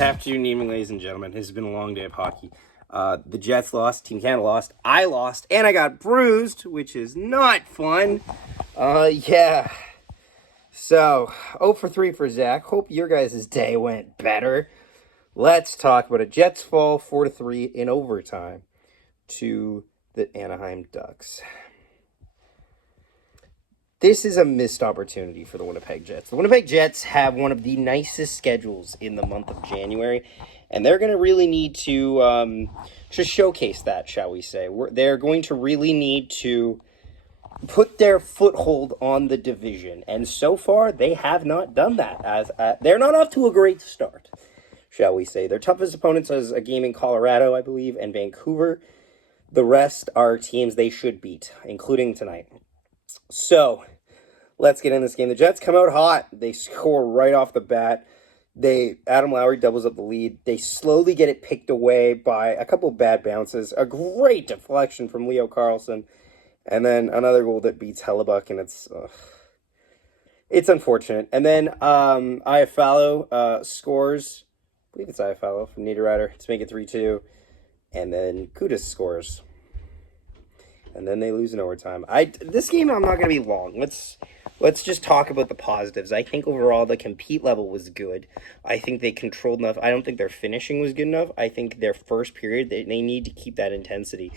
Afternoon, evening, ladies and gentlemen. It has been a long day of hockey. The Jets lost, Team Canada lost, I lost, and I got bruised, which is not fun. Yeah. So, 0 for 3 for Zach. Hope your guys' day went better. Let's talk about it. Jets fall 4-3 in overtime to the Anaheim Ducks. This is a missed opportunity for the Winnipeg Jets. The Winnipeg Jets have one of the nicest schedules in the month of January, and they're going to really need to showcase that, shall we say. They're going to really need to put their foothold on the division, and so far they have not done that. They're not off to a great start, shall we say. Their toughest opponents is a game in Colorado, I believe, and Vancouver. The rest are teams they should beat, including tonight. So, let's get in this game. The Jets come out hot. They score right off the bat. Adam Lowry doubles up the lead. They slowly get it picked away by a couple bad bounces. A great deflection from Leo Carlson. And then another goal that beats Hellebuck, and it's unfortunate. And then Iafallo scores. I believe it's Iafallo from Niederreiter to make it 3-2. And then Kudus scores. And then they lose in overtime. This game, I'm not going to be long. Let's just talk about the positives. I think overall the compete level was good. I think they controlled enough. I don't think their finishing was good enough. I think their first period, they need to keep that intensity.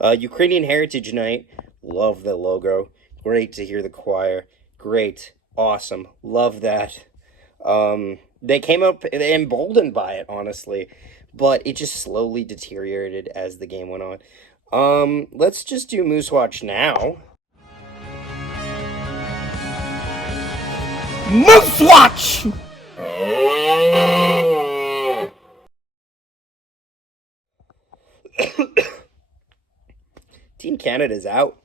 Ukrainian Heritage Night, love the logo. Great to hear the choir. Great. Awesome. Love that. They came up emboldened by it, honestly. But it just slowly deteriorated as the game went on. Let's just do Moose Watch now. Moose Watch! Team Canada's out.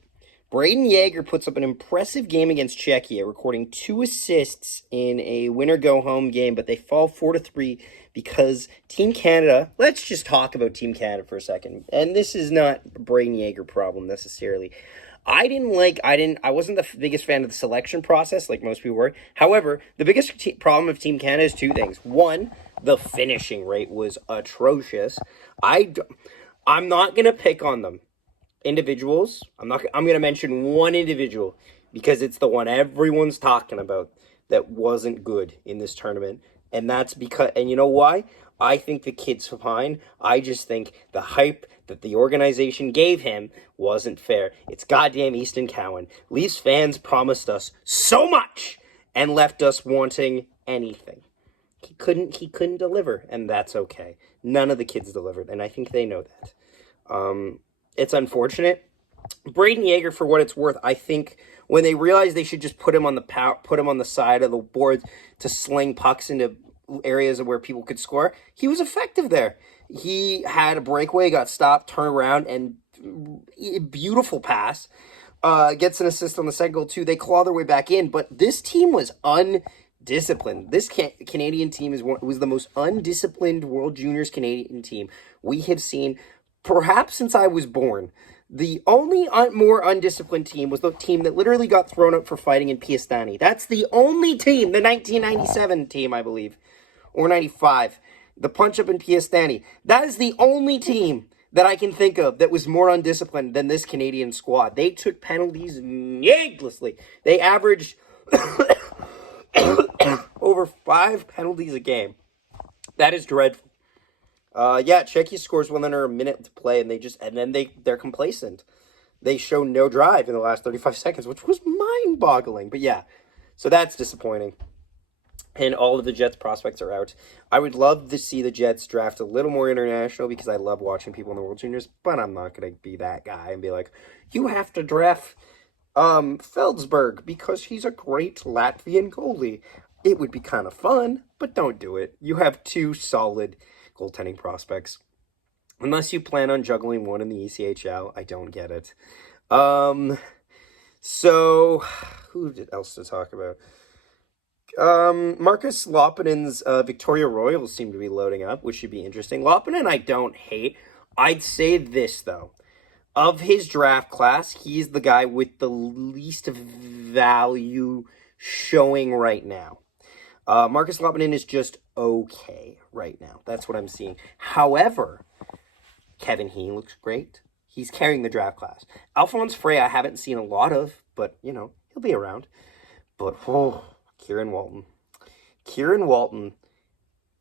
Braden Yeager puts up an impressive game against Czechia, recording 2 assists in a winner-go-home game, but they fall 4-3 because Team Canada, let's just talk about Team Canada for a second, and this is not a Braden Yeager problem necessarily. I wasn't the biggest fan of the selection process, like most people were. However, the biggest problem of Team Canada is 2 things. One, the finishing rate was atrocious. I'm not going to pick on them. Individuals, I'm going to mention one individual because it's the one everyone's talking about that wasn't good in this tournament. And that's because, and you know why? I think the kid's fine. I just think the hype that the organization gave him wasn't fair. It's goddamn Easton Cowan. Leafs fans promised us so much and left us wanting anything. He couldn't deliver, and that's okay. None of the kids delivered, and I think they know that. It's unfortunate. Braden Yeager, for what it's worth, I think when they realized they should just put him on the side of the board to sling pucks into areas where people could score, he was effective there. He had a breakaway, got stopped, turned around, and beautiful pass. Gets an assist on the second goal too. They claw their way back in, but this team was undisciplined. This Canadian team was the most undisciplined World Juniors Canadian team we have seen perhaps since I was born. The only more undisciplined team was the team that literally got thrown up for fighting in Piestani. That's the only team, the 1997 team, I believe, or 95, the punch-up in Piestani. That is the only team that I can think of that was more undisciplined than this Canadian squad. They took penalties needlessly. They averaged over 5 penalties a game. That is dreadful. Czechia scores one under a minute to play, and they're complacent. They show no drive in the last 35 seconds, which was mind-boggling. But yeah, so that's disappointing. And all of the Jets prospects are out. I would love to see the Jets draft a little more international because I love watching people in the World Juniors, but I'm not going to be that guy and be like, you have to draft Feldsberg because he's a great Latvian goalie. It would be kind of fun, but don't do it. You have 2 solid goaltending prospects. Unless you plan on juggling one in the ECHL, I don't get it. So, who else to talk about? Marcus Lopinen's Victoria Royals seem to be loading up, which should be interesting. Lopinen I don't hate. I'd say this, though. Of his draft class, he's the guy with the least value showing right now. Marcus Lopinen is just okay, right now. That's what I'm seeing. However, Kevin Heen looks great. He's carrying the draft class. Alphonse Frey, I haven't seen a lot of, but, you know, he'll be around. But, Kieran Walton. Kieran Walton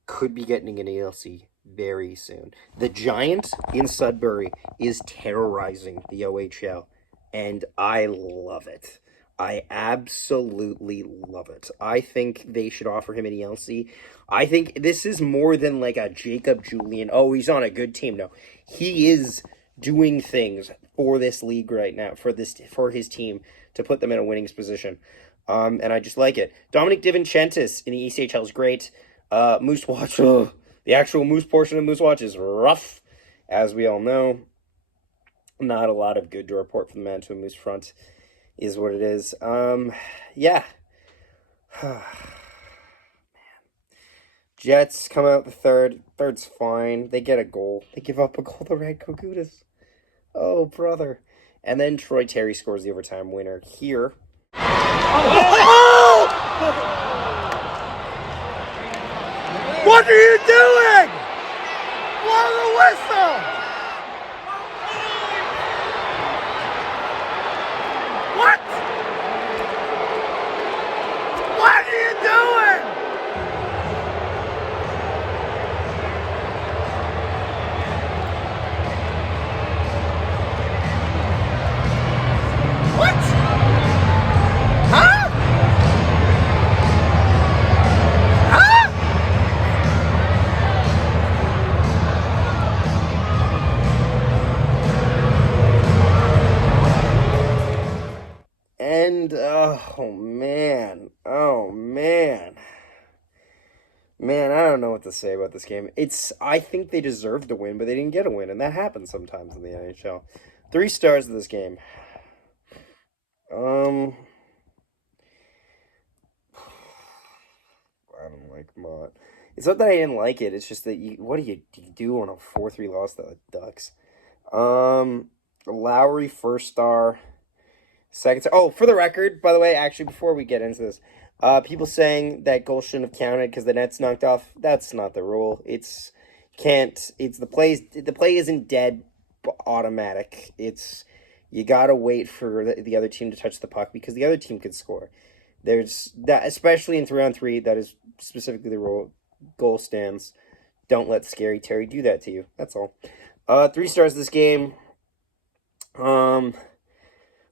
could be getting an ALC very soon. The Giant in Sudbury is terrorizing the OHL, and I love it. I absolutely love it. I think they should offer him an ELC. I think this is more than like a Jacob Julian. Oh, he's on a good team. No, he is doing things for this league right now, for his team to put them in a winning position. And I just like it. Dominic DiVincentis in the ECHL is great. Moose Watch, the actual Moose portion of Moose Watch is rough, as we all know. Not a lot of good to report from the Manitoba Moose front, is what it is. Yeah. Man. Jets come out the third. Third's fine. They get a goal. They give up a goal to Radko Gudas. Oh, brother. And then Troy Terry scores the overtime winner here. Oh! What are you doing? Blow the whistle! What? What are you doing? What? Huh? Huh? And, Man, I don't know what to say about this game. I think they deserved to win, but they didn't get a win, and that happens sometimes in the NHL. 3 stars of this game. I don't like Mott. It's not that I didn't like it. It's just that what do you do on a 4-3 loss to the Ducks? Lowry, first star. Second star. Oh, for the record, by the way, actually, before we get into this, people saying that goal shouldn't have counted because the net's knocked off. That's not the rule. The play isn't dead automatic. You gotta wait for the other team to touch the puck because the other team could score. There's that, especially in 3-on-3. That is specifically the rule. Goal stands. Don't let Scary Terry do that to you. That's all. 3 stars this game.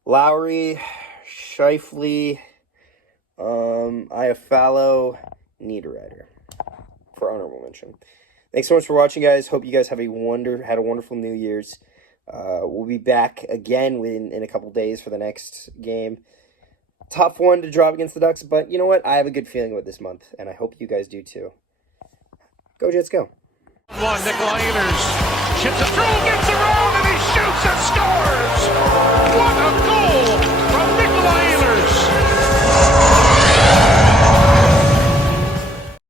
Lowry, Scheifele, Iafallo, Niederreiter for honorable mention. Thanks so much for watching, guys. Hope you guys have had a wonderful New Year's. We'll be back again in a couple days for the next game. Tough one to drop against the Ducks, but you know what? I have a good feeling about this month, and I hope you guys do too. Go Jets, go. One, Nikolai Ehlers chips it through, gets around, and he shoots and scores! What a goal!